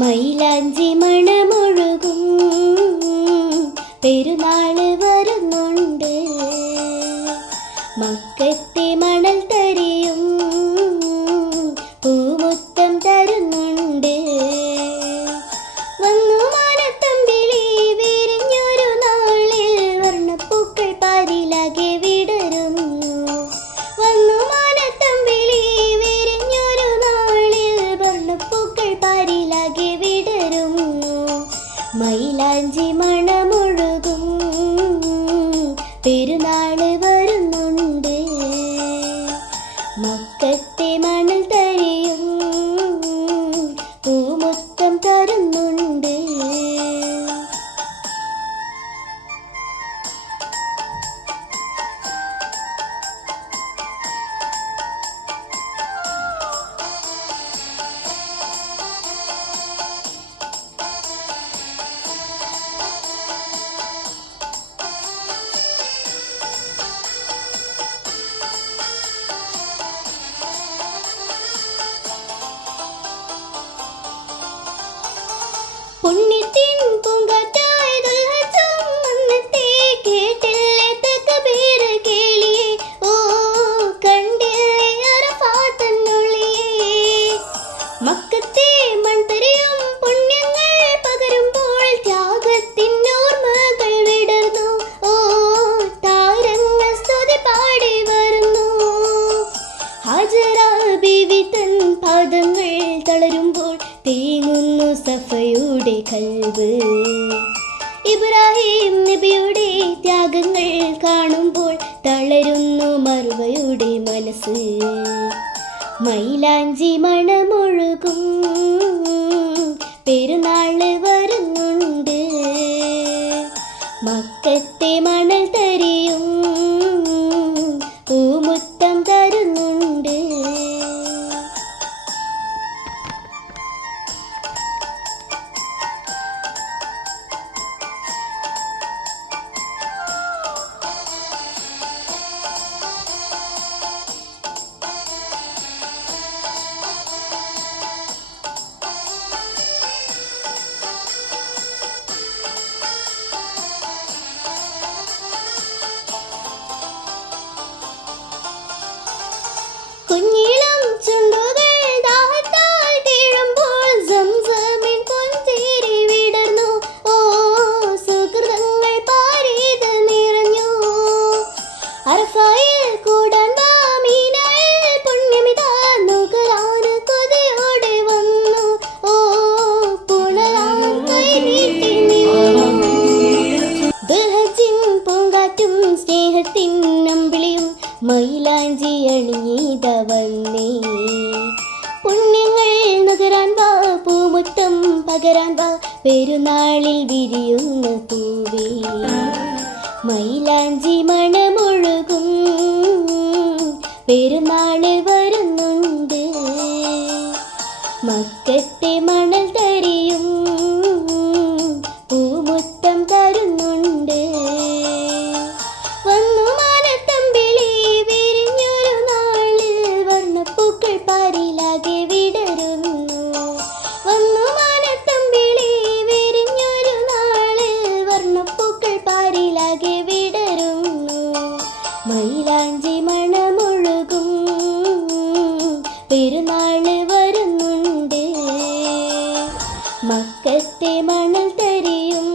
മൈലാഞ്ചി മണമൊഴുകും പെരുന്നാള് വരുന്നുണ്ട്. മക്കത്തെ മണൽ തരിയും പൂമുത്തം തരുന്നുണ്ട്. വന്നു മാനത്തമ്പിളി വിരിഞ്ഞൊരു നാളിൽ വർണ്ണപ്പൂക്കൾ പാരിലാകെ വിടരുന്നു. വന്നു മാനത്തമ്പിളി വിരിഞ്ഞൊരു നാളിൽ വർണ്ണപ്പൂക്കൾ പാരിലാകെ വിടരുന്നു. മൈലാഞ്ചി മണമൊഴുകും പെരുന്നാള് വരുന്നുണ്ട്. മക്കത്തെ മണൽ തരിയും പൂമുത്തം തരുന്നുണ്ട്. പുണ്യത്തിൻ പൂങ്കാറ്റായ ദുൽഹജ്ജും വന്നെത്തി. കേട്ടില്ലേ തക്ബീർ കേളിയേ, ഓ കണ്ടില്ലേ അറഫാത്തന്നൊളിയേ. മക്കത്തെ മൺതരിയും പുണ്യങ്ങൾ പകരുമ്പോൾ ത്യാഗത്തിൻ ഓർമ്മകൾ വിടർന്നു. ഓ താരങ്ങൾ സ്തുതി പാടി വരുന്നു. ഹാജറ ബീവി തൻ പാദങ്ങൾ തളരുമ്പോൾ തേങ്ങുന്നു സഫയുടെ കൽബ്. ഇബ്രാഹിം നബിയുടെ ത്യാഗങ്ങൾ കാണുമ്പോൾ തളരുന്നു മർവയുടെ മനസ്സ്. മൈലാഞ്ചി മണമൊഴുകും പെരുന്നാള് വരുന്നുണ്ട്. മക്കത്തെ മണൽ തരിയും പൂമുത്തം തരുന്നുണ്ട്. കുഞ്ഞിളം ചുണ്ടുകൾ ദാഹത്താൽ തീഴുമ്പോൾ സംസമിൻ പൊൻതേരി വിടർന്നു. ഓ സുഹൃതങ്ങൾ പാരീത് നിറഞ്ഞു. അറഫായിൽ കൂടാൻ വാ മീനയിൽ പുണ്യമിതാ നുകരാന് കൊതിയോടെ വന്നു. ഓ പുണരാൻ കൈനീട്ടി നീങ്ങുന്നു. ദുൽഹജ്ജിൻ പൂങ്കാറ്റും സ്നേഹത്തിൻ അമ്പിളിയും മൈലാഞ്ചി അണിഞ്ഞിത വന്നേ. പുണ്യങ്ങൾ നുകരാൻ വാ, പൂമുത്തം പകരാൻ വാ, പെരുന്നാളിൽ വിരിയുന്ന പൂവേ. മൈലാഞ്ചി മണമൊഴുകും പെരുന്നാള് വരുന്നുണ്ട്. മക്കത്തെ മണൽ തരിയും പൂമുത്തം തരുന്നുണ്ട്. വന്നു മാനത്തമ്പിളി വിരിഞ്ഞൊരു നാളിൽ വർണ്ണപ്പൂക്കൾ പാരിലാകെ വിടരുന്നു. വന്നു മാനത്തമ്പിളി വിരിഞ്ഞൊരു നാളിൽ വർണ്ണപ്പൂക്കൾ പാരിലാകെ വിടരുന്നു. മൈലാഞ്ചി മണമൊഴുകും പെരുന്നാള് വരുന്നുണ്ട്. മക്കത്തെ മണൽ തരിയും